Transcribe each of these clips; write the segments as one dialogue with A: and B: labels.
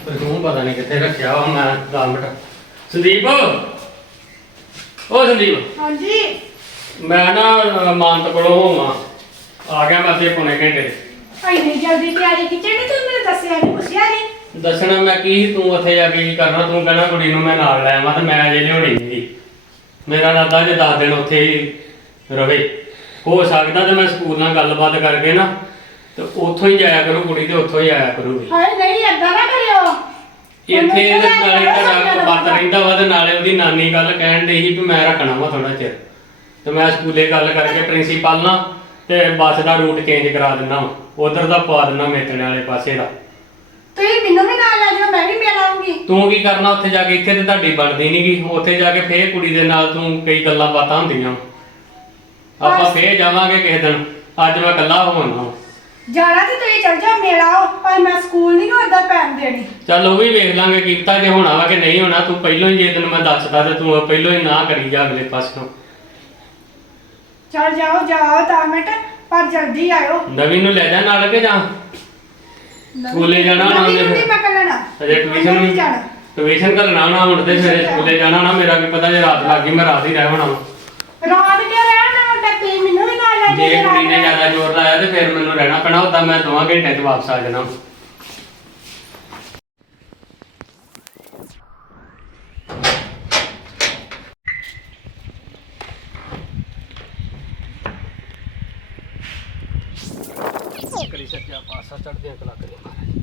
A: Perfume पता नहीं कितने रखा वा मैं 10 मिनट संदीप ओ संदीप
B: हाँ जी
A: मैं ना मानत कोलों होवां आ गया मैं अद्धे पौने घंटे
B: इन्नी जल्दी तैयारी की चढ़ी तू मेरे दसिया नहीं पुछया नहीं
A: दसना मैं की तू उत्थे जाके की करना तू कहना कुड़ी नूं मैं नाल ले आवां ते मैं अजे लियाउणी नहीं मेरा इरादा जे 10 दिन उत्थे ही रवे हो सकदा ते मैं स्कूल नाल गलबात करके ना ਤੇ ਉੱਥੋਂ ਹੀ ਜਾਇਆ ਕਰੂ ਕੁੜੀ ਤੇ ਉੱਥੋਂ ਹੀ ਆਇਆ ਕਰੂਗੀ
B: ਹਾਏ ਨਹੀਂ ਏਦਾਂ ਨਾ ਕਰਿਓ
A: ਇੱਥੇ ਇਹਦੇ ਨਾਲੇ ਤੁਹਾਡਾ ਪਤ ਰਹਿੰਦਾ ਵਾ ਤੇ ਨਾਲੇ ਉਹਦੀ ਨਾਨੀ ਗੱਲ ਕਹਿਣ ਡਈ ਸੀ ਵੀ ਮੈਂ ਰੱਖਣਾ ਵਾ ਥੋੜਾ ਚਿਰ ਤੇ ਮੈਂ ਸਕੂਲੇ ਗੱਲ ਕਰਕੇ ਪ੍ਰਿੰਸੀਪਲ ਨਾਲ ਤੇ ਬੱਸ ਦਾ ਰੂਟ ਚੇਂਜ ਕਰਾ ਦਿੰਦਾ ਵਾ ਉਧਰ ਦਾ ਪਾ ਦਿੰਦਾ ਮੇਤਣੇ ਵਾਲੇ ਪਾਸੇ ਦਾ
B: ਤੁਸੀਂ ਮੈਨੂੰ ਵੀ ਨਾਲ ਲੈ ਜਾਓ ਮੈਂ ਵੀ ਮਿਲ ਆਉਂਗੀ
A: ਤੂੰ ਕੀ ਕਰਨਾ ਉੱਥੇ ਜਾ ਕੇ ਇੱਥੇ ਤੇ ਤੁਹਾਡੀ ਬਣਦੀ ਨਹੀਂਗੀ ਉੱਥੇ ਜਾ ਕੇ ਫੇਰ ਕੁੜੀ ਦੇ ਨਾਲ ਤੂੰ ਕਈ ਗੱਲਾਂ ਬਾਤਾਂ ਹੁੰਦੀਆਂ ਆਪਾਂ ਫੇਰ ਜਾਵਾਂਗੇ ਕਿਸੇ ਦਿਨ ਅੱਜ ਮੈਂ ਇਕੱਲਾ ਹੋਣਾ
B: ਜਾਣਾ ਤੇ ਤੁਸੀਂ ਚੱਲ ਜਾਓ ਮਿਲ ਆਓ ਪਰ ਮੈਂ ਸਕੂਲ ਨਹੀਂ ਉਹਦਾ ਪੈਣ ਦੇਣੀ
A: ਚੱਲ ਉਹ ਵੀ ਵੇਖ ਲਾਂਗੇ ਕੀ ਪਤਾ ਜੇ ਹੋਣਾ ਵਾ ਕਿ ਨਹੀਂ ਹੋਣਾ ਤੂੰ ਪਹਿਲਾਂ ਹੀ ਜੇ ਤੈਨੂੰ ਮੈਂ ਦੱਸਦਾ ਤੇ ਤੂੰ ਪਹਿਲਾਂ ਹੀ ਨਾ ਕਰੀ ਜਾ ਅਗਲੇ ਪਾਸੋਂ
B: ਚੱਲ ਜਾਓ 10 ਮਿੰਟ ਪਰ ਜਲਦੀ ਆਇਓ
A: ਨਵੀਂ ਨੂੰ ਲੈ ਜਾ ਨਾਲ ਕੇ ਜਾਂ ਸਕੂਲੇ ਜਾਣਾ ਨਾ
B: ਨਹੀਂ ਮੈਂ ਕੱਲਣਾ
A: ਅਜੇ ਟਿਊਸ਼ਨ ਘੱਲਣਾ ਨਾ ਹੁਣ ਤੇ ਸਵੇਰੇ ਸਕੂਲੇ ਜਾਣਾ ਨਾ ਮੇਰਾ ਕੀ ਪਤਾ ਜੇ ਰਾਤ ਲੱਗ ਗਈ ਮੈਂ ਰਾਤ ਹੀ ਰਹਿ ਹੋਣਾ
B: ਰਾਤ ਕਿਉਂ ਰਹਿਣਾ ਤੇ ਤੁਸੀਂ ਮੈਨੂੰ ਵੀ ਨਾਲ ਲੈ
A: ਜੇ ਕੁੜੀ ਨੇ ਜ਼ਿਆਦਾ ਜ਼ੋਰ ਲਾਇਆ ਤੇ ਫਿਰ ਮੈਨੂੰ ਰਹਿਣਾ ਪੈਣਾ ਉਦਾਂ ਮੈਂ 2 ਘੰਟੇ 'ਚ ਵਾਪਸ ਆ ਜਾਣਾ ਕਰੀ ਸੱਚਾ ਪਾਸਾ ਚੜਦੇ ਕਲਾ ਕਰੇ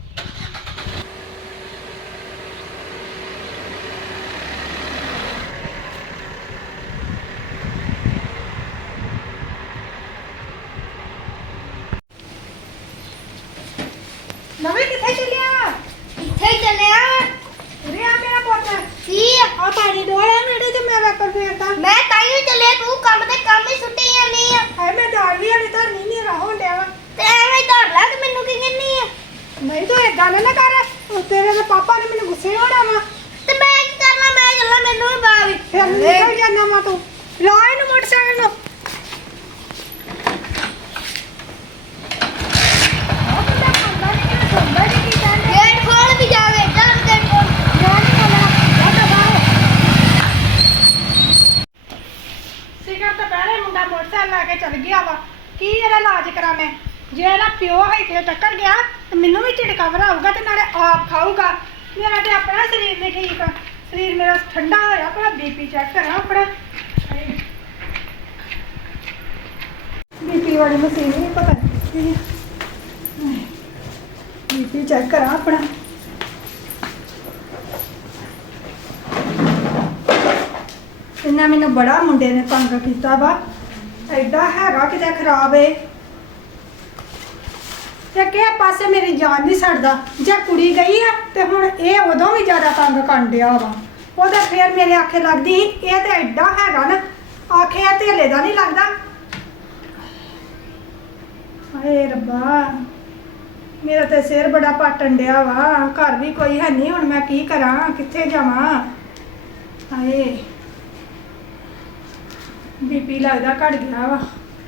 B: ਨਵੇਂ ਕਿੱਥੇ ਚੱਲਿਆ
C: ਇੱਥੇ ਹੀ ਚੱਲਿਆ
B: ਉਰੇ ਆ ਮੇਰਾ ਪੁੱਤ
C: ਕੀ
B: ਆ ਪਾਣੀ ਡੋਲਿਆ ਮੇਰੇ ਤੇ ਮੈਂ ਵੈਪਰ ਫੇਰਦਾ
C: ਮੈਂ ਤਾਈਓ ਚੱਲਿਆ ਤੂੰ ਕੰਮ ਤੇ ਕੰਮ ਹੀ ਸੁੱਟੀ ਜਾਂਦੀ ਆ
B: ਹਾਏ ਮੈਂ ਦਾਲ ਵੀ ਹਲੇ ਧਰਨੀ ਨਹੀਂ ਰਹੋਂ ਡਿਆ ਵਾ
C: ਤੇ ਐਵੇਂ ਧਰ ਲੈ ਤੇ ਮੈਨੂੰ ਕੀ ਕਹਿੰਦੀ ਆ
B: ਨਹੀਂ ਤੂੰ ਏਦਾਂ ਨਾ ਕਰ ਉਹ ਤੇਰੇ ਦੇ ਪਾਪਾ ਨੇ ਮੈਨੂੰ ਗੁੱਸੇ ਹੋਣਾ ਵਾ
C: ਤੇ ਮੈਂ ਕੀ ਕਰਨਾ ਮੈਂ ਚੱਲਾਂ ਮੈਨੂੰ ਵੀ ਬਾਹਰ
B: ਫਿਰ ਨਿਕਲ ਜਾਣਾ ਵਾ ਤੂੰ ਲਾ ਇਹਨੂੰ ਮੋਟਰਸਾਈਕਲ ਨੂੰ
C: ਗੇਟ ਖੋਲ ਵੀ ਜਾਵੇ ਚੱਲ ਗੇਟ ਖੋਲ
B: ਸਿਕਰ ਤਾਂ ਪਹਿਲੇ ਮੁੰਡਾ ਮੋਟਰਸਾਈਕਲ ਲਾ ਕੇ ਚੱਲ ਗਿਆ ਵਾ ਕੀ ਇਹਦਾ ਇਲਾਜ ਕਰਾਂ ਮੈਂ ਜੇ ਇਹਦਾ ਪਿਓ ਇੱਥੇ ਟੱਕਰ ਗਿਆ ਤੇ ਮੈਨੂੰ ਵੀ ਝਟਕਾ ਭਰਾਊਗਾ ਤੇ ਨਾਲੇ ਆਪ ਖਾਊਗਾ ਮੇਰਾ ਤੇ ਆਪਣਾ ਸਰੀਰ ਨਹੀਂ ਠੀਕ ਸਰੀਰ ਮੇਰਾ ਠੰਡਾ ਹੋਇਆ ਆਪਣਾ ਬੀਪੀ ਚੈੱਕ ਕਰਾਂ ਆਪਣਾ ਬੀਪੀ ਵਾਲੀ ਮਸ਼ੀਨ ਨਹੀਂ ਪਤਾ ਬੀਪੀ ਚੈੱਕ ਕਰਾਂ ਆਪਣਾ ਇਹਨਾਂ ਮੈਨੂੰ ਬੜਾ ਮੁੰਡੇ ਨੇ ਤੰਗ ਕੀਤਾ ਵਾ ਐਡਾ ਹੈਗਾ ਕਿਤੇ ਖਰਾਬ ਏ ਤੇ ਕਿਹ ਪਾਸੇ ਮੇਰੀ ਜਾਨ ਨਹੀਂ ਛੱਡਦਾ ਜੇ ਕੁੜੀ ਗਈ ਆ ਤੇ ਹੁਣ ਇਹ ਉਦੋਂ ਵੀ ਜ਼ਿਆਦਾ ਤੰਗ ਕਰਨ ਡਿਆ ਵਾ ਉਹਦਾ ਫੇਰ ਮੇਰੇ ਆਖੇ ਲੱਗਦੀ ਸੀ ਇਹ ਤੇ ਐਡਾ ਹੈਗਾ ਨਾ ਆਖੇ ਆ ਧੇਲੇ ਦਾ ਨਹੀਂ ਲੱਗਦਾ ਹਾਏ ਰੱਬਾ ਮੇਰਾ ਤੇ ਸਿਰ ਬੜਾ ਪਾਟਣ ਡਿਆ ਵਾ ਘਰ ਵੀ ਕੋਈ ਹੈ ਨਹੀਂ ਹੁਣ ਮੈਂ ਕੀ ਕਰਾਂ ਕਿੱਥੇ ਜਾਵਾਂ ਹਾਏ ਬੀਪੀ ਲੱਗਦਾ ਘਟ ਗਿਆ ਵਾ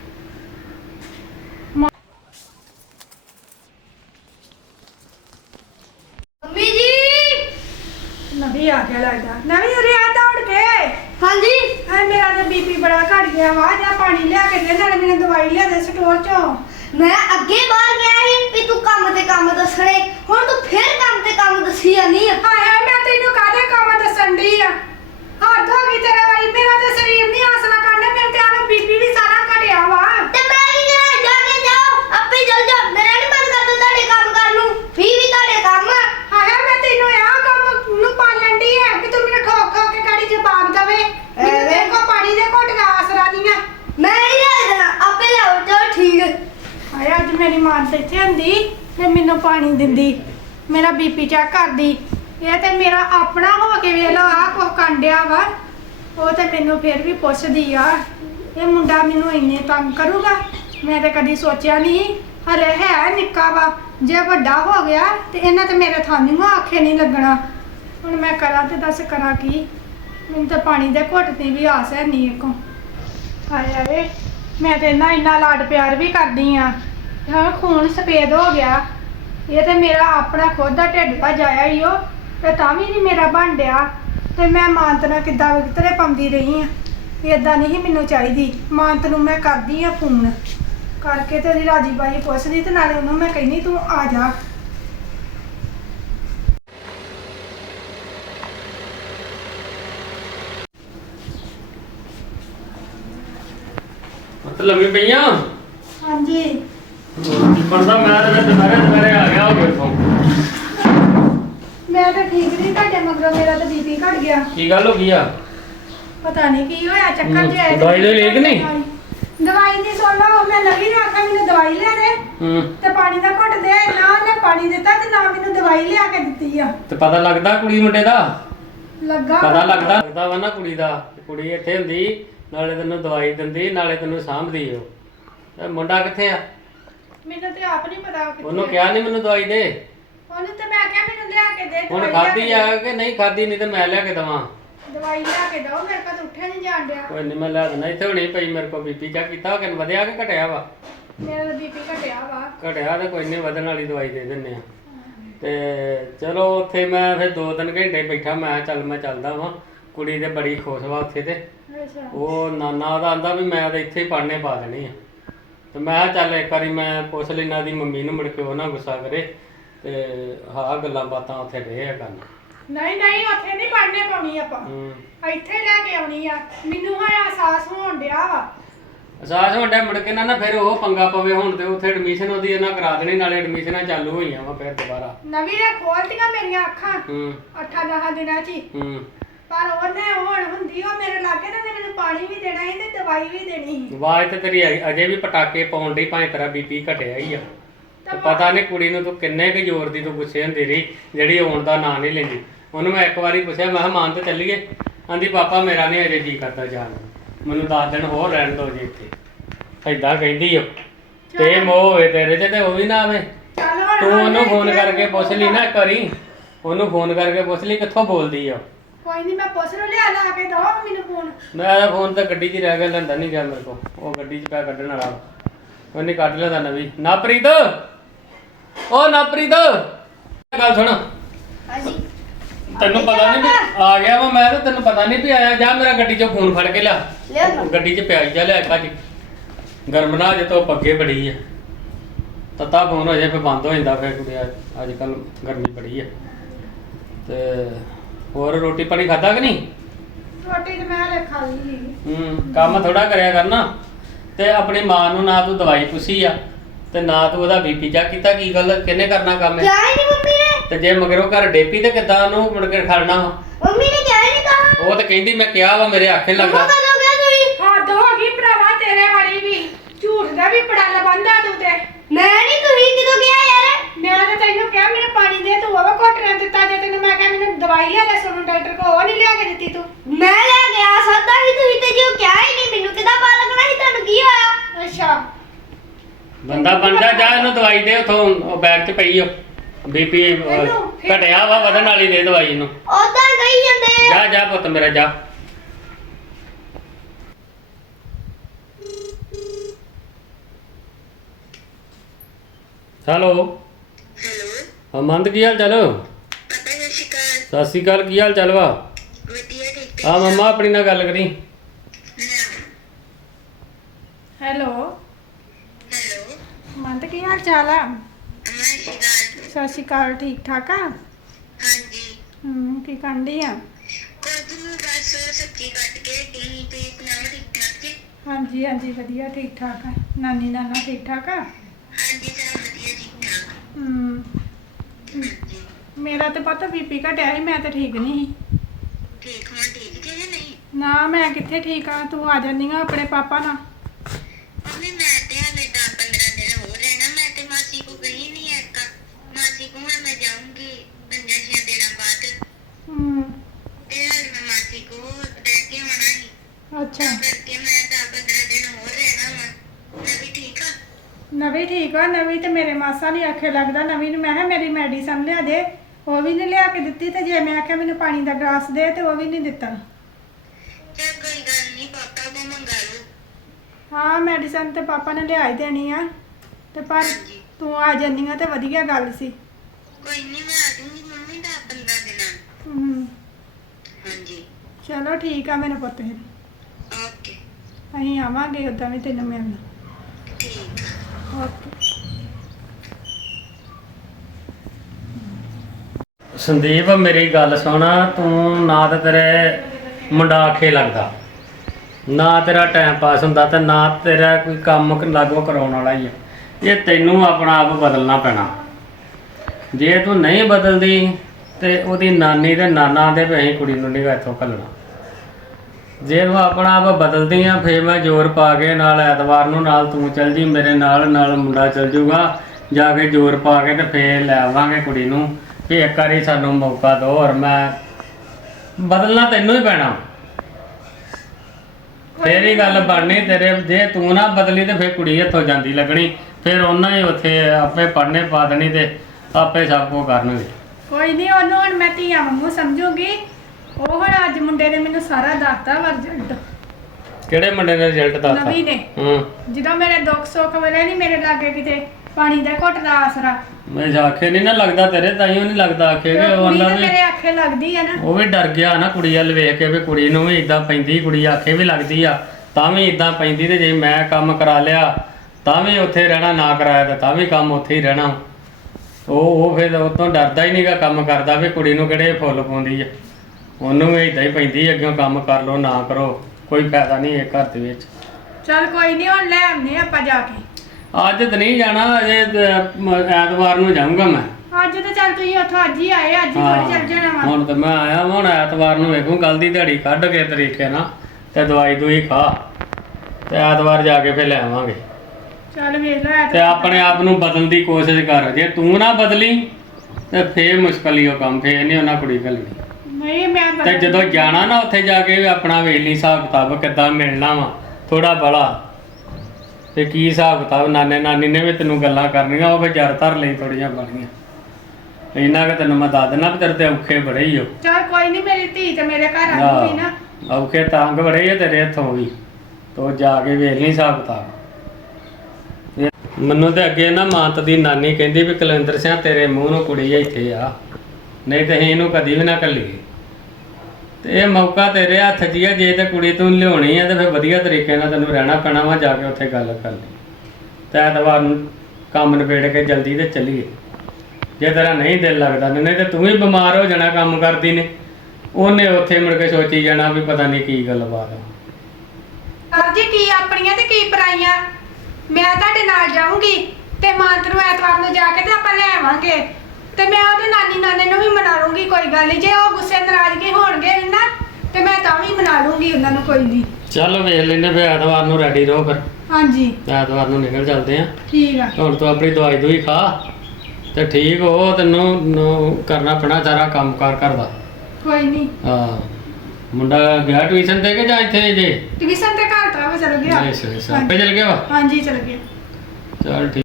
C: ਮੰਮੀ ਜੀ
B: ਨਵੀਂ ਆ ਗਿਆ ਲੱਗਦਾ ਨਵੀਂ ਉਰੇ ਆ ਦੌੜ ਕੇ
C: ਹਾਂਜੀ
B: ਹਾਏ ਮੇਰਾ ਤੇ ਬੀਪੀ ਬੜਾ ਘਟ ਗਿਆ ਵਾ ਜਾਂ ਪਾਣੀ ਲਿਆ ਕੇ ਦੇ ਨਾਲੇ ਮੈਨੂੰ ਦਵਾਈ ਲਿਆ ਦੇ ਸਟੋਰ ਚੋਂ
C: ਮੈਂ ਅੱਗੇ ਬਾਹਰ ਗਿਆ ਸੀ ਵੀ ਤੂੰ ਕੰਮ ਤੇ ਕੰਮ ਦੱਸਣੇ ਹੁਣ ਤੂੰ ਫਿਰ ਕੰਮ ਤੇ ਕੰਮ ਦੱਸੀ ਜਾਂਦੀ ਆ
B: ਹਾਏ ਮੈਂ ਤੈਨੂੰ ਕਾਹਦੇ ਕੰਮ ਦੱਸਣ ਡਈ ਆ ਹੱਦ ਹੋ ਗਈ ਤੇਰੇ ਵਾਲੀ ਮੇਰਾ ਤੇ ਸਰੀਰ ਨਹੀਂ ਹੌਸਲਾ ਕਰਨਾ ਮੇਰੇ ਤੇ ਆਵੇ ਬੀਪੀ ਵੀ ਸਾਰਾ ਘਟਿਆ ਵਾ
C: ਤੇ ਮੈਂ ਕੀ ਕਰਾਂ ਜਾ ਕੇ ਜਾਓ ਆਪੇ ਚਲ ਜਾ ਮੇਰਾ ਨਹੀਂ ਮਨ ਕਰਦਾ ਤੁਹਾਡੇ ਕੰਮ ਕਰਨ ਨੂੰ ਵੀ ਤੁਹਾਡੇ ਕੰਮ ਆ
B: ਹਾਏ ਮੈਂ ਤੈਨੂੰ ਆ ਕੰਮ ਨੂੰ ਪਾਲਣ ਡਈ ਆ ਕਿ ਤੂੰ ਮੈਨੂੰ ਠੋਕ ਠੋਕ ਕੇ ਗਾੜੀ ਜਵਾਬ ਦਵੇ ਮੈਨੂੰ ਦੇਖੋ ਪਾਣੀ ਦੇ ਘੁੱਟ ਦਾ ਆਸਰਾ ਦੀਆਂ
C: ਮੈਂ ਨਹੀਂ ਲੈ ਦੇਣਾ ਆਪੇ ਲਿਆਓ ਚਲ ਠੀਕ ਹੈ
B: ਹਾਏ ਅੱਜ ਮੇਰੀ ਮਾਂ ਤੇ ਇੱਥੇ ਹੁੰਦੀ ਤੇ ਮੈਨੂੰ ਪਾਣੀ ਦਿੰਦੀ ਮੇਰਾ ਬੀਪੀ ਚੈੱਕ ਕਰਦੀ ਇਹ ਤੇ ਮੇਰਾ ਆਪਣਾ ਹੋ ਕੇ ਵੇਖ ਲਓ ਆ ਕੁਛ ਕਾਂਡਿਆ ਵਾ ਉਹ ਤੇ ਮੈਨੂੰ ਫਿਰ ਵੀ ਪੁੱਛਦੀ ਆ ਇਹ ਮੁੰਡਾ ਮੈਨੂੰ ਇੰਨੇ ਤੰਗ ਕਰੂਗਾ ਮੈਂ ਤੇ ਕਦੀ ਸੋਚਿਆ ਨਹੀਂ ਹਲੇ ਹੈ ਨਿੱਕਾ ਵਾ ਜੇ ਵੱਡਾ ਹੋ ਗਿਆ ਤੇ ਇਹਨਾਂ ਤੇ ਮੇਰੇ ਥਾਨੀਓ ਆਖੇ ਨਹੀਂ ਲੱਗਣਾ ਹੁਣ ਮੈਂ ਕਰਾਂ ਤੇ ਦੱਸ ਕਰਾਂ ਕੀ ਮੈਨੂੰ ਤਾਂ ਪਾਣੀ ਦੇ ਘੁੱਟ ਦੀ ਵੀ ਆਸ ਹੈ ਨਹੀਂ ਇੱਕੋ ਹਾਏ ਹਾਏ ਮੈਂ ਤੇ ਇੰਨਾ ਲਾਡ ਪਿਆਰ ਵੀ ਕਰਦੀ ਆ ਹਾਂ ਖੂਨ ਸਫੇਦ ਹੋ ਗਿਆ ਇਹ ਤੇ ਮੇਰਾ ਆਪਣਾ ਖੁਦ ਦਾ ਢਿੱਡ ਦਾ ਜਾਇਆ ਹੀ ਉਹ ਤੇ ਤਾਂ ਵੀ ਨਹੀਂ ਮੇਰਾ ਬਣ ਡਿਆ ਤੇ ਮੈਂ ਮਾਨਤ ਨਾਲ ਕਿੱਦਾਂ ਵਿਤਰੇ ਪਾਉਂਦੀ ਰਹੀ ਆ। ਇਦਾਂ ਨਹੀਂ ਮੈਨੂੰ ਚਾਹੀਦੀ। ਮਾਨਤ ਨੂੰ ਮੈਂ ਕਰਦੀ ਆ ਫੋਨ ਕਰਕੇ ਤੇ ਉਹਦੀ ਰਾਜੀ ਬਾਜੀ ਪੁੱਛਦੀ ਤੇ ਨਾਲੇ ਉਹਨੂੰ ਮੈਂ ਕਹਿੰਦੀ ਤੂੰ ਆ ਜਾ।
A: ਮਤਲਬ ਲੰਮੀ ਪਈਆਂ
B: ਹਾਂਜੀ
A: ਪਰਦਾ ਮੈਂ ਤੇ ਦੁਪਹਿਰੇ ਆ ਗਿਆ ਹੋ ਗਿਆ
B: ਮੈਂ ਤਾਂ ਠੀਕ ਨਹੀਂ, ਤੁਹਾਡੇ ਮਗਰੋਂ ਮੇਰਾ ਤਾਂ ਬੀਪੀ ਘਟ ਗਿਆ।
A: ਕੀ ਗੱਲ ਹੋ ਗਈ ਆ?
B: ਪਤਾ ਨਹੀਂ ਕੀ ਹੋਇਆ, ਚੱਕਰ ਜਿਹਾ ਆਇਆ।
A: ਦਵਾਈ ਲੈ ਲਈ ਕਿ ਨਹੀਂ?
B: ਦਵਾਈ ਦੀ ਸੁਣ ਲਓ, ਮੈਂ ਲੱਗੀ ਨਾ ਆਖਾਂ ਮੈਨੂੰ ਦਵਾਈ ਲਿਆ ਦੇ ਤੇ ਪਾਣੀ ਦਾ ਘੁੱਟ ਦੇ। ਨਾ ਉਹਨੇ ਪਾਣੀ ਦਿੱਤਾ ਤੇ ਨਾ ਮੈਨੂੰ ਦਵਾਈ ਲਿਆ ਕੇ ਦਿੱਤੀ ਆ।
A: ਤੇ ਪਤਾ ਲੱਗਦਾ ਕੁੜੀ ਮੁੰਡੇ ਦਾ?
B: ਲੱਗਾ
A: ਪਤਾ ਲੱਗਦਾ ਵਾ ਨਾ ਕੁੜੀ ਦਾ। ਕੁੜੀ ਇੱਥੇ ਹੁੰਦੀ, ਨਾਲੇ ਤੈਨੂੰ ਦਵਾਈ ਦਿੰਦੀ, ਨਾਲੇ ਤੈਨੂੰ ਸਾਂਭਦੀ ਉਹ। ਤੇ ਮੁੰਡਾ ਕਿੱਥੇ ਆ?
B: ਮੈਨੂੰ ਤੇ ਆਪ ਨਹੀਂ ਪਤਾ ਉਹ ਕਿੱਥੇ
A: ਉਹਨੂੰ
B: ਆ।
A: ਕਿਹਾ ਨਹੀਂ ਮੈਨੂੰ ਦਵਾਈ ਦੇ?
B: ਉਹਨੂੰ ਤੇ ਮੈਂ ਕਿਹਾ ਮੈਨੂੰ ਲਿਆ ਕੇ ਦੇ
A: ਹੁਣ
B: ਦਵਾਈ ਲਿਆ
A: ਖਾਧੀ
B: ਕੇ
A: ਆ ਕਿ ਨਹੀਂ ਖਾਧੀ? ਨਹੀਂ ਤੇ ਮੈਂ ਲਿਆ ਕੇ ਦਵਾਂ।
B: ਦਵਾਈ ਲਿਆ ਕੇ ਦੋ, ਮੇਰੇ ਕੋਲ ਤਾਂ ਉੱਠਿਆ ਨਹੀਂ ਜਾਣ ਡਿਆ।
A: ਕੋਈ ਨਹੀਂ, ਮੈਂ ਲਿਆ ਦਿੰਦਾ। ਇੱਥੇ ਹੁਣੀ ਪਈ ਮੇਰੇ ਕੋਲ ਬੀਪੀ ਚੈੱਕ ਕੀਤਾ ਕਿ ਵਧਿਆ ਕਿ ਘਟਿਆ ਵਾ?
B: ਮੇਰਾ ਤਾਂ ਬੀਪੀ ਘਟਿਆ ਵਾ।
A: ਘਟਿਆ ਤੇ ਕੋਈ ਨਹੀਂ, ਵਧਣ ਵਾਲੀ ਦਵਾਈ ਦੇ ਦਿੰਨੇ ਆ। ਤੇ ਚਲੋ ਉੱਥੇ ਮੈਂ ਫਿਰ 2-3 ਘੰਟੇ ਬੈਠਾ। ਮੈਂ ਕਿਹਾ ਚੱਲ ਮੈਂ ਚੱਲਦਾ ਵਾਂ। ਕੁੜੀ ਤੇ ਬੜੀ ਖੁਸ਼ ਵਾ ਉੱਥੇ ਤੇ।
B: ਅੱਛਾ
A: ਉਹ ਨਾਨਾ ਉਹਦਾ ਆਂਦਾ ਵੀ ਮੈਂ ਤਾਂ ਇੱਥੇ ਹੀ ਪੜ੍ਹਨੇ ਪਾ ਦੇਣੀ ਆ। ਤੇ ਮੈਂ ਕਿਹਾ ਚੱਲ ਇੱਕ ਵਾਰੀ ਮੈਂ ਪੁੱਛ ਲੈਣਾ ਦੀ ਮੰਮੀ ਨੂੰ, ਮੁੜ ਕੇ ਉਹ ਨਾ ਗੁੱਸਾ ਕਰੇ। ਤੇ ਹਾਂ ਗੱਲਾਂ ਬਾਤਾਂ ਉੱਥੇ ਰਹੇ ਆ ਕਰਨ।
B: ਨਹੀਂ ਨਹੀਂ, ਉੱਥੇ ਨਹੀਂ ਪੜ੍ਹਨੇ ਪਾਉਣੀ ਆਪਾਂ, ਇੱਥੇ ਲੈ ਕੇ ਆਉਣੀ ਆ। ਮੈਨੂੰ ਹਾਂ ਅਹਿਸਾਸ ਹੋਣ ਡਿਆ ਵਾ।
A: ਅਹਿਸਾਸ ਹੋਣ ਡਿਆ, ਮੁੜ ਕੇ ਨਾ ਫਿਰ ਉਹ ਪੰਗਾ ਪਵੇ। ਹੁਣ ਤੇ ਉੱਥੇ ਐਡਮਿਸ਼ਨ ਉਹਦੀ ਇਹਨਾਂ ਕਰਾ ਦੇਣੀ, ਨਾਲੇ ਐਡਮਿਸ਼ਨਾਂ ਚਾਲੂ ਹੋਈਆਂ ਵਾ ਫਿਰ ਦੁਬਾਰਾ।
B: ਨਵੀਂ ਨੇ ਖੋਲਤੀਆਂ ਮੇਰੀਆਂ ਅੱਖਾਂ 8-10 ਦਿਨਾਂ 'ਚ ਹੀ। ਪਰ ਉਹਨੇ ਹੁਣ ਹੁੰਦੀ ਉਹ ਮੇਰੇ ਲਾਗੇ ਨਾ ਤੇ ਮੈਨੂੰ ਪਾਣੀ ਵੀ ਦੇਣਾ ਸੀ ਤੇ ਦਵਾਈ ਵੀ ਦੇਣੀ ਸੀ।
A: ਆਵਾਜ਼ ਤੇ ਤੇਰੀ ਅਜੇ ਵੀ ਪਟਾਕੇ ਪਾਉਣ ਡਈ, ਭਾਵੇਂ ਤੇਰਾ ਬੀਪੀ ਘਟਿਆ ਹੀ ਆ। ਤੇ ਪਤਾ ਨਹੀਂ ਕੁੜੀ ਨੂੰ ਤੂੰ ਕਿੰਨੇ ਕੁ ਜ਼ੋਰ ਦੀ ਤੂੰ ਗੁੱਸੇ ਹੁੰਦੀ ਰਹੀ, ਜਿਹੜੀ ਆਉਣ ਦਾ ਨਾਂ ਨਹੀਂ ਲੈਂਦੀ। ਉਹਨੂੰ ਮੈਂ ਇੱਕ ਵਾਰੀ ਪੁੱਛਿਆ, ਮੈਂ ਕਿਹਾ ਮਾਨ ਤੇ ਚੱਲੀਏ? ਆਂਦੀ ਪਾਪਾ ਮੇਰਾ ਨਹੀਂ ਅਜੇ ਜੀ ਕਰਦਾ ਜਾਣ ਨੂੰ, ਮੈਨੂੰ 10 ਦਿਨ ਹੋਰ ਰਹਿਣ ਦਿਓ ਜੀ ਇੱਥੇ। ਏਦਾਂ ਕਹਿੰਦੀ ਉਹ। ਤੇ ਮੋਹ ਹੋਵੇ ਤੇਰੇ 'ਚ ਤੇ ਉਹ ਵੀ ਨਾ ਆਵੇ। ਤੂੰ ਉਹਨੂੰ ਫੋਨ ਕਰਕੇ ਪੁੱਛ ਲਈ ਨਾ ਇੱਕ ਵਾਰੀ। ਉਹਨੂੰ ਫੋਨ ਕਰਕੇ ਪੁੱਛ ਲਈ ਕਿੱਥੋਂ ਬੋਲਦੀ ਆ।
B: ਕੋਈ ਨਹੀਂ, ਮੈਂ ਪੁੱਛ ਲੂ, ਲਿਆ ਲਾ ਕੇ ਦੋ ਮੈਨੂੰ ਫੋਨ।
A: ਮੇਰਾ ਫੋਨ ਤਾਂ ਗੱਡੀ 'ਚ ਰਹਿ ਗਿਆ, ਲੈਂਦਾ ਨਹੀਂ ਗਿਆ ਮੇਰੇ ਕੋਲ। ਉਹ ਗੱਡੀ 'ਚ ਪਿਆ ਕੱਢਣ ਵਾਲਾ। ਉਹਨੇ ਕੱਢ ਲਿਆ ਤਾਂ ਨਵੀਂ। ਨਾ ਪ੍ਰੀਤ, ਉਹ ਨਾ ਪ੍ਰੀਤ, ਗੱਲ ਸੁਣ।
C: ਹਾਂਜੀ
A: ਤੈਨੂੰ ਪਤਾ ਨਹੀਂ ਵੀ ਆ ਗਿਆ ਵਾ ਮੈਂ, ਤਾਂ ਤੈਨੂੰ ਪਤਾ ਨਹੀਂ ਵੀ ਆਇਆ। ਜਾ ਮੇਰਾ ਗੱਡੀ 'ਚੋਂ ਫੋਨ ਫੜ ਕੇ ਲਿਆ। ਗੱਡੀ 'ਚ ਪਿਆਈ ਜਾ ਲਿਆ ਕੱਜ। ਗਰਮ ਨਾ ਜੇ ਤੋਂ ਪੱਗੇ ਬੜੀ ਆ। ਤੱਤਾ ਫੋਨ ਹੋ ਜਾਏ ਫਿਰ ਬੰਦ ਹੋ ਜਾਂਦਾ। ਫਿਰ ਕੁੜੀਆਂ ਅੱਜ ਕੱਲ ਗਰਮੀ ਬੜੀ ਆ। ਤੇ ਹੋਰ ਰੋਟੀ ਪਾਣੀ ਖਾਧਾ ਕਿ ਨਹੀਂ?
B: ਰੋਟੀ ਤੇ ਮੈਂ ਹਲੇ ਖਾ ਲਈ ਸੀ।
A: ਕੰਮ ਥੋੜਾ ਕਰਿਆ ਕਰਨਾ। ਤੇ ਆਪਣੀ ਮਾਂ ਨੂੰ ਨਾ ਤੂੰ ਦਵਾਈ ਪੁੱਛੀ ਆ ਤੇ ਨਾ ਤੂੰ ਉਹਦਾ ਬੀਪੀ ਚੈੱਕ ਕੀਤਾ। ਕੀ ਗੱਲ, ਕਿਹਨੇ ਕਰਨਾ ਕੰਮ ਹੈ?
C: ਕਿਹਾ ਹੀ ਨਹੀਂ ਮੰਮੀ ਨੇ।
A: ਤੇ ਜੇ ਮਗਰੋਂ ਘਰ ਡੇਪੀ ਤੇ ਕਿੱਦਾਂ ਉਹਨੂੰ ਮੁੜ ਕੇ ਖੜਨਾ ਵਾ?
C: ਮੰਮੀ ਨੇ ਕਿਹਾ ਹੀ ਨਹੀਂ ਕਹਾ।
A: ਉਹ ਤੇ ਕਹਿੰਦੀ ਮੈਂ ਕਿਹਾ ਵਾ, ਮੇਰੇ ਆਖੇ ਲੱਗਾ।
C: ਕਦੋਂ ਗਿਆ ਤੁਸੀਂ?
B: ਹੱਦ ਹੋ ਗਈ ਭਰਾਵਾ ਤੇਰੇ ਵਾਲੀ ਵੀ। ਝੂਠ ਦਾ ਵੀ ਬੜਾ ਲਬੰਦਾ ਤੂੰ ਤੇ।
C: ਮੈਂ ਨਹੀਂ, ਤੁਸੀਂ ਕਿਦੋਂ ਗਿਆ ਯਾਰ?
B: ਮੈਂ ਤਾਂ ਤੈਨੂੰ ਕਿਹਾ ਮੈਨੂੰ ਪਾਣੀ ਦੇ, ਤੂੰ ਉਹ ਘੁੱਟ ਨਾ ਦਿੱਤਾ। ਜੇ ਤੈਨੂੰ ਮੈਂ ਕਿਹਾ ਮੈਨੂੰ ਦਵਾਈ ਲਿਆ ਦੇ ਸੋਨੂੰ ਡਾਕਟਰ ਕੋ, ਉਹ ਨਹੀਂ ਲਿਆ ਕੇ ਦਿੱਤੀ ਤੂੰ।
C: ਮੈਂ ਲੈ ਗਿਆ ਸਕਦਾ ਸੀ, ਤੁਸੀਂ ਤੇ ਜੋ ਕਿਹਾ ਹੀ ਨਹੀਂ। ਮੈਨੂੰ ਕਿਦਾਂ ਪਤਾ ਲੱਗਣਾ ਸੀ ਤੁਹਾਨੂੰ ਕੀ ਹੋਇਆ?
B: ਅੱਛਾ
A: ਬੰਦਾ ਬਣ ਜਾ। ਜਾ ਇਹਨੂੰ ਦਵਾਈ ਦੇ ਉਥੋਂ, ਉਹ ਬੈਗ 'ਚ ਪਈ ਉਹ ਬੀਪੀ ਘਟਿਆ ਵਾ, ਵਧਣ ਵਾਲੀ ਦੇ ਦਵਾਈ ਇਹਨੂੰ।
C: ਉਦਾਂ ਕਹੀ ਜਾਂਦੇ ਆ।
A: ਜਾ ਜਾ ਪੁੱਤ ਮੇਰਾ ਜਾ। ਹੈਲੋ
D: ਹੈਲੋ
A: ਹਮੰਦ, ਕੀ ਹਾਲ ਚਾਲ?
D: ਪਤਾ ਹੈ ਸ਼ਿਕਾਰ
A: ਸਤਿ ਸ਼੍ਰੀ ਅਕਾਲ, ਕੀ ਹਾਲ ਚਾਲ ਵਾ?
D: ਵਧੀਆ ਠੀਕ
A: ਆ ਮੰਮਾ ਆਪਣੀ ਨਾਲ ਗੱਲ ਕਰੀ।
B: ਹੈਲੋ
D: ਹੈਲੋ
B: ਮੰਤ, ਕੀ ਹਾਲ ਚਾਲ ਆ?
D: ਮੈਂ ਸ਼ਿਕਾਰ
B: ਸਤਿ ਸ਼੍ਰੀ ਅਕਾਲ, ਠੀਕ ਠਾਕ ਆ?
D: ਹਾਂਜੀ
B: ਕੀ ਕਰਦੀ ਆ?
D: ਕੁਝ ਨੂੰ ਬਸ ਸਬਜ਼ੀ ਕੱਟ ਕੇ ਟੀ ਤੇ ਸੁਣਾਓ ਠੀਕ ਠਾਕ ਜੀ?
B: ਹਾਂਜੀ ਹਾਂਜੀ ਵਧੀਆ, ਠੀਕ ਠਾਕ ਆ। ਨਾਨੀ ਨਾਨਾ ਠੀਕ ਠਾਕ ਆ?
D: ਹਾਂਜੀ ਸਭ ਵਧੀਆ ਠੀਕ ਠਾਕ। ਹਾਂਜੀ
B: ਮੇਰਾ ਤੇ ਪਤਾ ਬੀਪੀ ਘਟਿਆ ਸੀ, ਮੈਂ ਤਾਂ ਠੀਕ ਨਹੀਂ ਸੀ।
D: ਠੀਕ ਹੁਣ ਠੀਕ ਜੇ ਜਾਂ ਨਹੀਂ?
B: ਨਾ ਮੈਂ ਕਿੱਥੇ ਠੀਕ ਆ। ਤੂੰ ਆ ਜਾਂਦੀ ਆ ਆਪਣੇ ਪਾਪਾ ਨਾਲ।
D: ਮੰਮੀ ਮੈਂ ਤੇ ਹਲੇ 10-15 ਦਿਨ ਹੋਰ ਰਹਿਣਾ। ਮੈਂ ਤੇ ਮਾਸੀ ਕੋ ਗਈ ਨਹੀਂ ਇੱਕ। ਮਾਸੀ ਕੋ ਹੁਣ ਮੈਂ ਜਾਊਂਗੀ 5-6 ਦਿਨਾਂ ਬਾਅਦ। ਤੇ ਹੁਣ ਮੈਂ ਮਾਸੀ ਕੋ ਰਹਿ ਕੇ ਆਉਣਾ ਸੀ।
B: ਅੱਛਾ
D: ਤਾਂ ਕਰਕੇ ਮੈਂ 10-15 ਦਿਨ ਹੋਰ ਰਹਿਣਾ ਵਾ। ਮੈਂ ਵੀ ਠੀਕ ਆ।
B: ਨਵੀਂ ਠੀਕ ਆ। ਨਵੀਂ ਤੇ ਮੇਰੇ ਮਾਸਾ ਨਹੀਂ ਆਖੇ ਲੱਗਦਾ। ਨਵੀਂ ਨੂੰ ਮੈਂ ਕਿਹਾ ਮੇਰੀ ਮੈਡੀਸਨ ਲਿਆ ਦੇ, ਉਹ ਵੀ ਨਹੀਂ ਲਿਆ ਕੇ ਦਿੱਤੀ। ਤੇ ਜੇ ਮੈਂ ਆਖਿਆ ਮੈਨੂੰ ਪਾਣੀ ਦਾ ਗਲਾਸ ਦੇ ਤੇ ਉਹ ਵੀ ਨਹੀਂ ਦਿੱਤਾ।
D: ਚੱਲ ਕੋਈ ਗੱਲ ਨਹੀਂ, ਪਾਪਾ ਕੋ ਮੰਗਾ ਲਓ।
B: ਹਾਂ ਮੈਡੀਸਨ ਤੇ ਪਾਪਾ ਨੇ ਲਿਆ ਹੀ ਦੇਣੀ ਆ। ਤੇ ਪਰ
D: ਹਾਂਜੀ
B: ਤੂੰ ਆ ਜਾਂਦੀਆਂ ਤੇ ਵਧੀਆ ਗੱਲ ਸੀ।
D: ਕੋਈ ਨਹੀਂ ਮੈਂ ਆ ਜਾਊਂਗੀ ਮੰਮੀ 10-15 ਦਿਨਾਂ ਨੂੰ।
B: ਹੂੰ
D: ਹਾਂਜੀ
B: ਚਲੋ ਠੀਕ ਆ ਮੇਰੇ ਪੁੱਤ, ਫਿਰ
D: ਓਕੇ
B: ਅਸੀਂ ਆਵਾਂਗੇ ਉਦਾਂ ਵੀ ਤੈਨੂੰ ਮਿਲਣ।
D: ਠੀਕ
B: ਓਕੇ।
A: ਸੰਦੀਪ ਮੇਰੀ ਗੱਲ ਸੁਣ, ਤੂੰ ਨਾ ਤਾਂ ਤੇਰੇ ਮੁੰਡਾ ਆਖੇ ਲੱਗਦਾ, ਨਾ ਤੇਰਾ ਟਾਈਮ ਪਾਸ ਹੁੰਦਾ ਤੇ ਨਾ ਤੇਰਾ ਕੋਈ ਕੰਮ ਲਾਗੂ ਕਰਾਉਣ ਵਾਲਾ ਹੀ ਆ। ਇਹ ਤੈਨੂੰ ਆਪਣਾ ਆਪ ਬਦਲਣਾ ਪੈਣਾ। ਜੇ ਤੂੰ ਨਹੀਂ ਬਦਲਦੀ ਤੇ ਉਹਦੀ ਨਾਨੀ ਤੇ ਨਾਨਾ ਦੇ ਵੀ ਅਸੀਂ ਕੁੜੀ ਨੂੰ ਨਹੀਂ ਇੱਥੋਂ ਘੱਲਣਾ। ਜੇ ਤੂੰ ਆਪਣਾ ਆਪ ਬਦਲਦੀ ਆ ਫੇਰ ਮੈਂ ਜ਼ੋਰ ਪਾ ਕੇ ਨਾਲ ਐਤਵਾਰ ਨੂੰ ਨਾਲ ਤੂੰ ਚੱਲ ਜੀ ਮੇਰੇ ਨਾਲ ਮੁੰਡਾ ਚੱਲ ਜੂਗਾ, ਜਾ ਕੇ ਜ਼ੋਰ ਪਾ ਕੇ ਤੇ ਫੇਰ ਲੈ ਆਵਾਂਗੇ ਕੁੜੀ ਨੂੰ ਵੀ ਇੱਕ ਵਾਰੀ ਸਾਨੂੰ ਮੌਕਾ ਦਿਓ। ਔਰ ਮੈਂ ਬਦਲਣਾ ਤੈਨੂੰ ਹੀ ਪੈਣਾ, ਤੇਰੀ ਗੱਲ ਬਣਨੀ। ਤੇਰੇ ਜੇ ਤੂੰ ਨਾ ਬਦਲੀ ਤੇ ਫੇਰ ਕੁੜੀ ਇੱਥੋਂ ਜਾਂਦੀ ਲੱਗਣੀ, ਫਿਰ ਉਹਨਾਂ ਹੀ ਉੱਥੇ ਆਪੇ ਪੜ੍ਹਨੇ ਪਾ ਦੇਣੀ ਤੇ ਆਪੇ ਸਭ ਕੁਝ ਕਰਨਗੇ।
B: ਕੋਈ ਨਹੀਂ, ਉਹਨੂੰ ਹੁਣ ਮੈਂ ਧੀਆਂ ਵਾਂਗੂ ਸਮਝੂਗੀ। ਉਹ ਹੁਣ ਅੱਜ ਮੁੰਡੇ ਨੇ ਮੈਨੂੰ ਸਾਰਾ ਦੱਸਤਾ ਵਾ ਰਿਜ਼ਲਟ।
A: ਕਿਹੜੇ ਮੁੰਡੇ ਨੇ ਰਿਜ਼ਲਟ ਦੱਸਤਾ?
B: ਨਵੀਂ ਨੇ। ਜਦੋਂ ਮੇਰੇ ਦੁੱਖ ਸੁੱਖ ਵੇਲੇ ਨਹੀਂ ਮੇਰੇ ਲਾਗੇ ਕਿਤੇ ਪਾਣੀ ਦਾ ਘੁੱਟ ਦਾ ਆਸਰਾ।
A: ਮੈਂ ਆਖੇ ਨਹੀਂ ਨਾ ਲੱਗਦਾ ਤੇਰੇ, ਤਾਈਓ ਨਹੀਂ ਲੱਗਦਾ ਆਖੇ ਕਿ
B: ਕੁੜੀ
A: ਉਹਨਾਂ
B: ਤੇ
A: ਵੀ
B: ਮੇਰੇ ਆਖੇ ਲੱਗਦੀ ਆ ਨਾ।
A: ਉਹ ਵੀ ਡਰ ਗਿਆ ਨਾ ਕੁੜੀ ਵੱਲ ਵੇਖ ਕੇ ਵੀ ਕੁੜੀ ਨੂੰ ਵੀ ਇਦਾਂ ਪੈਂਦੀ, ਕੁੜੀ ਆਖੇ ਵੀ ਲੱਗਦੀ ਆ ਤਾਂ ਵੀ ਇਦਾਂ ਪੈਂਦੀ। ਤੇ ਜੇ ਮੈਂ ਕੰਮ ਕਰਾ ਲਿਆ ਤਾਂ ਵੀ ਉੱਥੇ ਰਹਿਣਾ, ਨਾ ਕਰਾਇਆ ਤਾਂ ਵੀ ਕੰਮ ਉੱਥੇ ਹੀ ਰਹਿਣਾ। ਉਹ ਫਿਰ ਉਹ ਤੋਂ ਡਰਦਾ ਹੀ ਨਹੀਂਗਾ ਕੰਮ ਕਰਦਾ ਵੀ ਕੁੜੀ ਨੂੰ ਕਿਹੜੇ ਫੁੱਲ ਪਾਉਂਦੀ ਆ। ਉਹਨੂੰ ਵੀ ਇਦਾਂ ਹੀ ਪੈਂਦੀ ਅੱਗੇ ਕੰਮ ਕਰ ਲਓ ਨਾ ਕਰੋ, ਕੋਈ ਫਾਇਦਾ ਨਹੀਂ ਇਹ ਘਰ ਦੇ ਵਿੱਚ।
B: ਚੱਲ ਕੋਈ ਨਹੀਂ, ਹੁਣ ਲੈ ਆਉਂਦੇ ਆਪਾਂ ਜਾ ਕੇ।
A: ਅੱਜ ਤਾਂ ਨਹੀਂ ਜਾਣਾ, ਅਜੇ ਐਤਵਾਰ ਨੂੰ ਜਾਊਂਗਾ ਮੈਂ।
B: ਅੱਜ ਤੇ ਚੱਲ ਤੁਸੀਂ ਉੱਥੋਂ ਅੱਜ ਹੀ ਆਏ, ਅੱਜ ਹੀ ਥੋੜੀ ਚੱਲ ਜਾਣਾ ਵਾ।
A: ਹੁਣ ਤਾਂ ਮੈਂ ਆਇਆ, ਹੁਣ ਐਤਵਾਰ ਨੂੰ ਵੇਖੂ ਕੱਲ ਦੀ ਦਿਹਾੜੀ ਕੱਢ ਕੇ ਤਰੀਕੇ ਨਾਲ ਤੇ ਦਵਾਈ ਦੂਈ ਖਾ ਤੇ ਐਤਵਾਰ ਜਾ ਕੇ ਫਿਰ ਲੈ ਆਵਾਂਗੇ।
B: ਚੱਲ ਵੇਖ ਲੈ
A: ਤੇ ਆਪਣੇ ਆਪ ਨੂੰ ਬਦਲਣ ਦੀ ਕੋਸ਼ਿਸ਼ ਕਰ। ਜੇ ਤੂੰ ਨਾ ਬਦਲੀ ਤੇ ਫੇਰ ਮੁਸ਼ਕਲ ਹੀ ਉਹ ਕੰਮ, ਫੇਰ ਨਹੀਂ ਉਹਨਾਂ ਕੁੜੀ ਘੱਲਣੀ।
B: ਨਹੀਂ ਮੈਂ
A: ਤੇ ਜਦੋਂ ਜਾਣਾ ਨਾ ਉੱਥੇ ਜਾ ਕੇ ਵੀ ਆਪਣਾ ਵੇਖ ਲਈ ਹਿਸਾਬ ਕਿਤਾਬ ਕਿੱਦਾਂ ਮਿਲਣਾ ਵਾ ਥੋੜਾ ਬੜਾ, ਤੇ ਕੀ ਹਿਸਾਬ ਕਿਤਾਬ ਨਾਨੇ ਨਾਨੀ ਨੇ ਵੀ ਤੈਨੂੰ ਗੱਲਾਂ ਕਰਨੀਆਂ, ਉਹ ਫਿਰ ਜਰ ਧਰ ਲਈ ਥੋੜੀਆਂ ਬਣੀਆਂ। ਇੰਨਾ ਕਿ ਤੈਨੂੰ ਮੈਂ ਦੱਸ ਦੇਣਾ ਵੀ ਤੇਰੇ ਤੇ ਔਖੇ ਬੜੇ ਹੀ ਹੋ।
B: ਚੱਲ ਕੋਈ ਨਹੀਂ, ਮੇਰੀ ਧੀ ਤੇ ਮੇਰੇ ਘਰ ਆਉਂਦੀ ਨਾ।
A: ਔਖੇ ਤੰਗ ਬੜੇ ਆ ਤੇਰੇ ਹੱਥੋਂ ਵੀ, ਤੋ ਜਾ ਕੇ ਵੇਖ ਲਈ ਹਿਸਾਬ ਕਿਤਾਬ। ਮੈਨੂੰ ਤੇ ਅੱਗੇ ਨਾ ਮਾਤ ਦੀ ਨਾਨੀ ਕਹਿੰਦੀ ਵੀ ਕੁਲਵਿੰਦਰ ਸਿੰਘ ਤੇਰੇ ਮੂੰਹ ਨੂੰ ਕੁੜੀ ਇੱਥੇ ਆ, ਨਹੀਂ ਤੇ ਅਸੀਂ ਇਹਨੂੰ ਕਦੀ ਵੀ ਨਾ ਘੱਲੀਏ। ਤੇ ਇਹ ਮੌਕਾ ਤੇਰੇ ਹੱਥ 'ਚ ਹੀ ਆ। ਜੇ ਤੇ ਕੁੜੀ ਤੂੰ ਲਿਆਉਣੀ ਆ ਤੇ ਫਿਰ ਵਧੀਆ ਤਰੀਕੇ ਨਾਲ ਤੈਨੂੰ ਰਹਿਣਾ ਪੈਣਾ ਵਾ, ਜਾ ਕੇ ਉੱਥੇ ਗੱਲ ਕਰ ਲਈ ਤੇ ਐਤਵਾਰ ਨੂੰ ਕੰਮ ਨਿਬੇੜ ਕੇ ਜਲਦੀ ਤੇ ਚੱਲੀਏ। ਜੇ ਤੇਰਾ ਨਹੀਂ ਦਿਲ ਲੱਗਦਾ ਨਹੀਂ ਤੇ ਤੂੰ ਵੀ ਬਿਮਾਰ ਹੋ ਜਾਣਾ ਕੰਮ ਕਰਦੀ ਨੇ, ਉਹਨੇ ਉੱਥੇ ਮੁੜ ਕੇ ਸੋਚੀ ਜਾਣਾ ਵੀ ਪਤਾ ਨਹੀਂ ਕੀ ਗੱਲਬਾਤ ਆ।
B: ਜੀ ਕੀ ਆਪਣੀਆਂ ਤੇ ਕੀ ਪਰਾਈਆਂ। ਮੈਂ ਤੁਹਾਡੇ ਨਾਲ ਜਾਊਂਗੀ ਤੇ ਮਾਨਤ ਨੂੰ ਐਤਵਾਰ ਨੂੰ ਜਾ ਕੇ ਤੇ ਆਪਾਂ ਲੈ ਆਵਾਂਗੇ ਤੇ ਮੈਂ ਉਹਦੇ ਨਾਨੀ ਨਾਨੇ ਨੂੰ ਵੀ ਮਨਾ ਲੂੰਗੀ। ਕੋਈ ਗੱਲ ਨਹੀਂ, ਜੇ ਉਹ ਗੁੱਸੇ ਨਾਰਾਜ਼ਗੀ ਹੋਣਗੇ ਵੀ ਨਾ ਤੇ ਮੈਂ ਤਾਂ ਵੀ ਮਨਾ ਲੂੰਗੀ ਉਹਨਾਂ ਨੂੰ। ਕੋਈ ਨਹੀਂ,
A: ਚੱਲ ਵੇਖ ਲੈਨੇ ਫਿਰ ਐਤਵਾਰ ਨੂੰ ਰੈਡੀ ਰਹੋ ਫਿਰ।
B: ਹਾਂਜੀ
A: ਐਤਵਾਰ ਨੂੰ ਨਿਕਲ ਚੱਲਦੇ ਆ।
B: ਠੀਕ ਆ।
A: ਹੁਣ ਤੂੰ ਆਪਣੀ ਦਵਾਈ ਦੂਈ ਖਾ ਤੇ ਠੀਕ ਹੋ, ਤੈਨੂੰ ਕਰਨਾ ਪੈਣਾ ਸਾਰਾ ਕੰਮ ਕਾਰ ਕਰਦਾ।
B: ਕੋਈ ਨਹੀਂ।
A: ਹਾਂ, ਮੁੰਡਾ ਗਿਆ ਟਿਊਸ਼ਨ ਤੇ ਕਿ ਜਾਂ ਇੱਥੇ ਜੇ?
B: ਟਿਊਸ਼ਨ ਤੇ ਘਰ ਤਾਂ ਚਲ ਗਿਆ।
A: ਅੱਛਾ, ਚਲ ਗਿਆ ਵਾ।
B: ਹਾਂਜੀ ਚਲ ਗਿਆ।
A: ਚੱਲ ਠੀਕ।